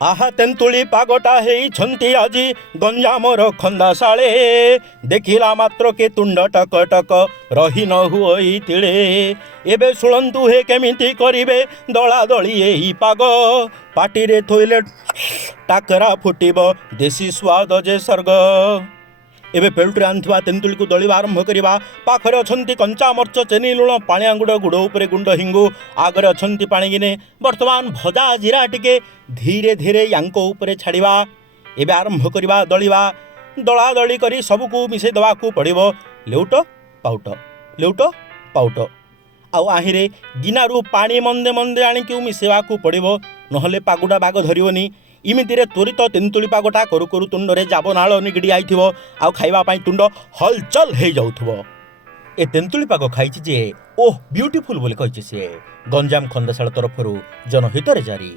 आहा तेंतुली पागटा हेइछन्ति आजी गंजामर खंदाशाळे देखिला मात्र के तुंड टक टक रही न हुई तिळे एबे शुणन्तु हे केमिति करिवे दला दली एही पाग पाटिरे थोइले टाकरा फुटिब देशी स्वाद जे सर्ग एबे पेल्टुरे आंथिबा तेंतुली को दलिबा आरंभ करिबा पाखरे अछंती कंचा मर्च चेनी लुण पाणिया गुड़ गुड़ उपरे गुंड हिंगु आगरे अछंती पाणी गिने वर्तमान भजा जीरा टिके धीरे धीरे यांको उपरे छाड़िबा एबे आरंभ करिबा दलिबा दला दली करी सबको मिसे दवाकू पड़िबो लेउट पाउट आउ आहिरे गिनारू पानी मंदे मंदे आनिकु मिसेवाकू पड़िबो नहले पागुडा बाग धरिबोनी इमितिरे त्वरित तेंतुली पागटा करू करू तुंडरे जाबनाळ निगड़ी आइथिबो आउ खाइबा पाई तुंड हलचल हे जाउथबो ए तेंतुली पाग खाइछि जे ओह ब्यूटीफुल बोली कहिछि से गंजाम खंदाशाळ तरफरु जनहितरे जारी।